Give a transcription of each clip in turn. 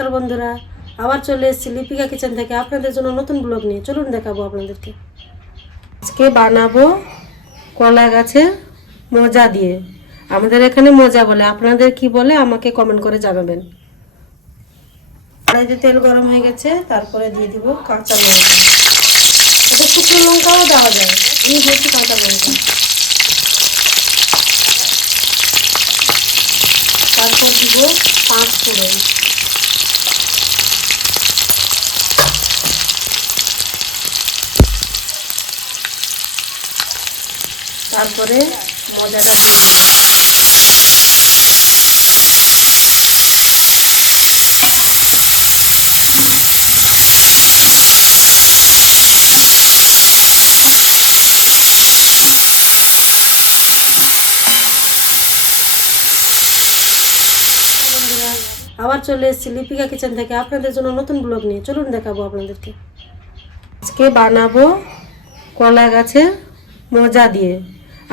নমস্কার বন্ধুরা, আবার চলে এসেছি লিপিকা কিচেন থেকে আপনাদের জন্য নতুন ব্লগ নিয়ে। চলুন দেখাবো আপনাদেরকে। আজকে বানাবো কলা গাছের মোজা দিয়ে। আমাদের এখানে মজা বলে, আপনাদের কি বলে আমাকে কমেন্ট করে জানাবেন। কড়াইতে তেল গরম হয়ে গেছে, তারপরে দিয়ে দিব কাঁচা লঙ্কা। শুকনো লঙ্কাও দেওয়া যায়, আমি দিয়েছি কাঁচা লঙ্কা। তারপর দিব পাঁচ ফোড়ন। তারপরে মজাটা আবার চলে এসেছি লিপিকা কিচেন থেকে। আপনাদের জন্য নতুন ব্লগ নিয়ে। চলুন দেখাবো আপনাদেরকে। আজকে বানাবো কলা গাছের মজা দিয়ে।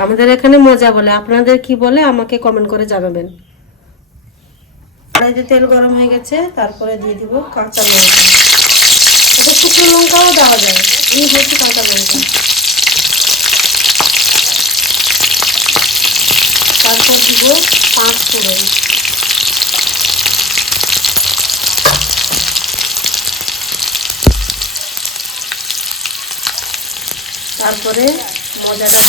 আমাদের এখানে মজা বলে। আপনাদের কি বলে, আমাকে কমেন্ট করে জানাবেন। কড়াইতে তেল গরম হয়ে গেছে, তারপরে দিয়ে দিব কাঁচা লঙ্কা। এটা শুকনো লঙ্কাও দেওয়া যায়। আমি দিয়েছি কাঁচা লঙ্কা। তারপর দিব পাঁচ ফোড়ন। তারপরে মজাটা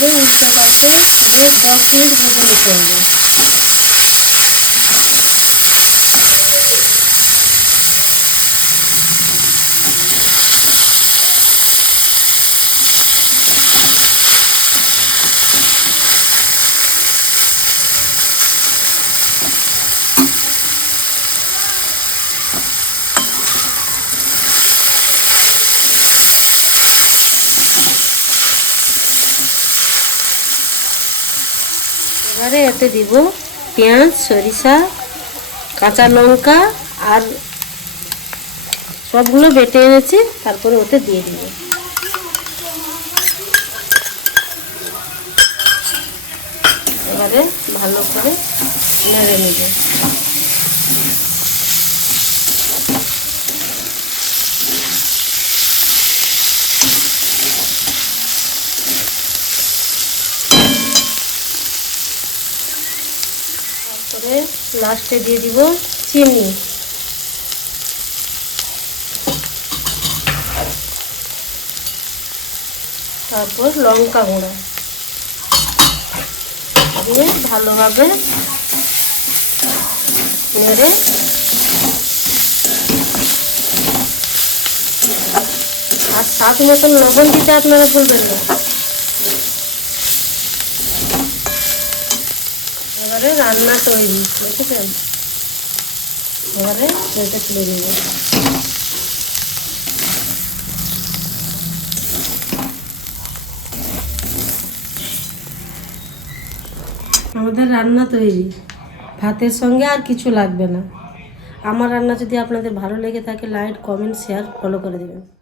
এইভাবে উল্টে পাল্টে বেশ দশ মিনিট ভেজে নিতে এবারে এতে দিব পেঁয়াজ, সরিষা, কাঁচা লঙ্কা আর সবগুলো বেটে এনেছি, তারপরে ওতে দিয়ে দিব। এবারে ভালো করে নেড়ে নেব। তারপরে লাস্টে দিয়ে দিব চিনি। তারপর লঙ্কা গুঁড়া। দিয়ে ভালোভাবে নেড়ে আর সাত মতন লবণ দিতে আপনারা ভুলবেন না। এবারে রান্না তৈরি দেখেছেন ঘরে সেটা তুলে নেব। আমাদের রান্না তৈরি। ভাতের সঙ্গে আর কিছু লাগবে না। আমার রান্না যদি আপনাদের ভালো লেগে থাকে, লাইক, কমেন্ট, শেয়ার ফলো করে দেবেন।